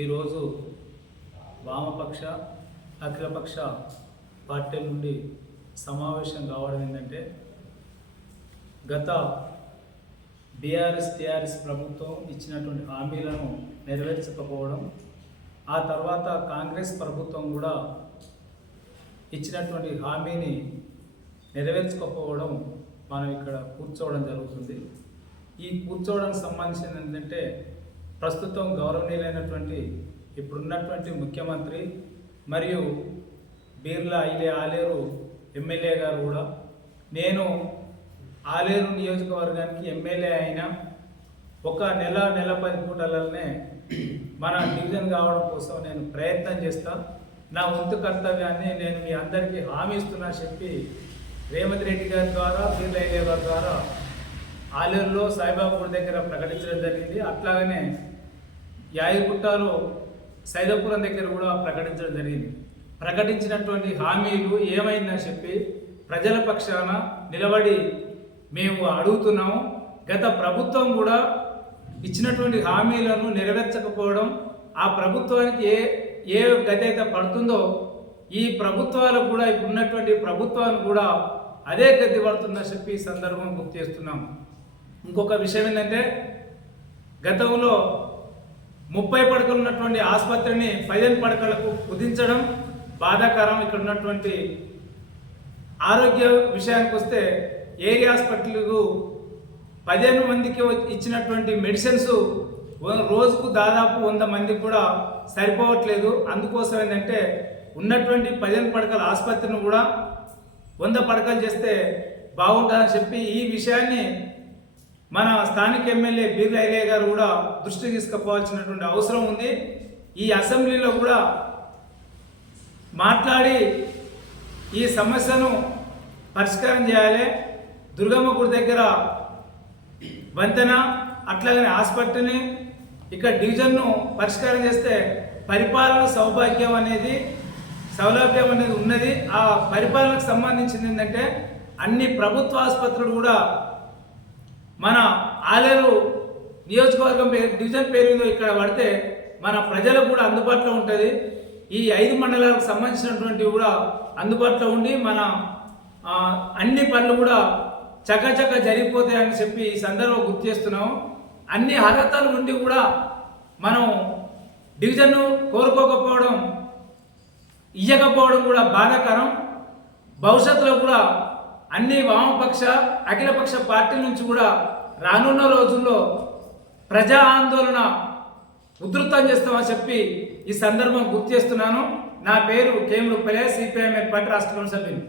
ఈరోజు వామపక్ష అఖిలపక్ష పార్టీల నుండి సమావేశం కావడం ఏంటంటే గత టీఆర్ఎస్ ప్రభుత్వం ఇచ్చినటువంటి హామీలను నెరవేర్చకపోవడం, ఆ తర్వాత కాంగ్రెస్ ప్రభుత్వం కూడా ఇచ్చినటువంటి హామీని నెరవేర్చకపోవడం మనం ఇక్కడ కూర్చోవడం జరుగుతుంది. ఈ కూర్చోవడానికి సంబంధించింది ఏంటంటే ప్రస్తుతం గౌరవనీయులైనటువంటి ఇప్పుడున్నటువంటి ముఖ్యమంత్రి మరియు బీర్లా ఆలేరు ఎమ్మెల్యే గారు కూడా, నేను ఆలేరు నియోజకవర్గానికి ఎమ్మెల్యే అయినా ఒక నెల 10 పూటలనే మన డివిజన్ కావడం కోసం నేను ప్రయత్నం చేస్తా, నా వంతు కర్తవ్యాన్ని నేను మీ అందరికీ హామీ ఇస్తున్నా చెప్పి రేవంత్ రెడ్డి గారి ద్వారా బీర్లా గారి ద్వారా ఆలేరులో సాయిబాబా దగ్గర ప్రకటించడం జరిగింది. అట్లాగనే యాయగుట్టలో సైదాపురం దగ్గర కూడా ప్రకటించడం జరిగింది. ప్రకటించినటువంటి హామీలు ఏమైందని చెప్పి ప్రజల పక్షాన నిలబడి మేము అడుగుతున్నాము. గత ప్రభుత్వం కూడా ఇచ్చినటువంటి హామీలను నెరవేర్చకపోవడం, ఆ ప్రభుత్వానికి ఏ గతి అయితే పడుతుందో ఈ ప్రభుత్వాలకు కూడా ఇప్పుడున్నటువంటి ప్రభుత్వానికి కూడా అదే గతి పడుతుందని చెప్పి ఈ సందర్భం గుర్తు చేస్తున్నాము. ఇంకొక విషయం ఏంటంటే గతంలో 30 పడకలు ఉన్నటువంటి ఆసుపత్రిని 15 పడకలకు కుదించడం బాధాకరం. ఇక్కడ ఉన్నటువంటి ఆరోగ్య విషయానికి వస్తే ఏరియా హాస్పిటల్కు 15 మందికి ఇచ్చినటువంటి మెడిసిన్స్ రోజుకు దాదాపు 100 మందికి కూడా సరిపోవట్లేదు. అందుకోసం ఏంటంటే ఉన్నటువంటి 15 పడకల ఆసుపత్రిని కూడా 100 పడకలు చేస్తే బాగుంటుందని చెప్పి ఈ విషయాన్ని మన స్థానిక ఎమ్మెల్యే బీర్లా గారు కూడా దృష్టికి తీసుకుపోవాల్సినటువంటి అవసరం ఉంది. ఈ అసెంబ్లీలో కూడా మాట్లాడి ఈ సమస్యను పరిష్కారం చేయాలి. దుర్గమ్మ గుడి దగ్గర వంతెన, అట్లాగనే హాస్పిటల్ని ఇక్కడ డివిజన్ను పరిష్కారం చేస్తే పరిపాలన సౌలభ్యం అనేది ఉన్నది. ఆ పరిపాలనకు సంబంధించింది ఏంటంటే అన్ని ప్రభుత్వ ఆసుపత్రులు కూడా మన ఆలేరు నియోజకవర్గం డివిజన్ పేరు మీద ఇక్కడ పడితే మన ప్రజలకు కూడా అందుబాటులో ఉంటుంది. ఈ 5 మండలాలకు సంబంధించినటువంటివి కూడా అందుబాటులో ఉండి మన అన్ని పనులు కూడా చకచక జరిగిపోతాయని చెప్పి ఈ సందర్భంలో గుర్తు చేస్తున్నాం. అన్ని అర్హతలు ఉండి కూడా మనం డివిజన్ను కోరుకోకపోవడం, ఇయ్యకపోవడం కూడా బాధాకరం. భవిష్యత్తులో కూడా అన్ని వామపక్ష అఖిలపక్ష పార్టీల నుంచి కూడా రానున్న రోజుల్లో ప్రజా ఆందోళన ఉధృతం చేస్తామని చెప్పి ఈ సందర్భం గుర్తు చేస్తున్నాను. నా పేరు కేములు పల్లె, సిపిఐఎం పార్టీ రాష్ట్ర కౌన్సిల్ సభ్యులు.